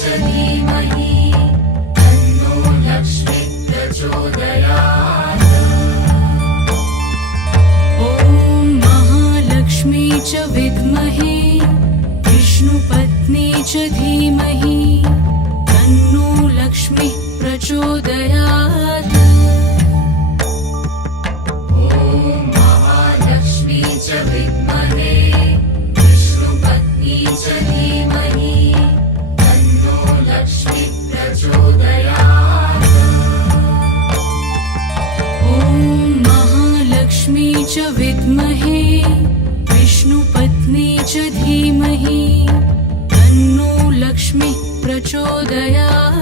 च धीमहि तन्नो लक्ष्मी प्रचोदयात्। ॐ महालक्ष्मी च विद्महे विष्णुपत्नी च धीमहि तन्नो लक्ष्मी प्रचोदयात्। ॐ महालक्ष्मी च विद्महे विष्णुपत्नी च धीमहि तन्नो लक्ष्मी प्रचोदयात्। ॐ महालक्ष्मी च विद्महे विष्णुपत्नी च धीमहि तन्नो लक्ष्मी प्रचोदयात्।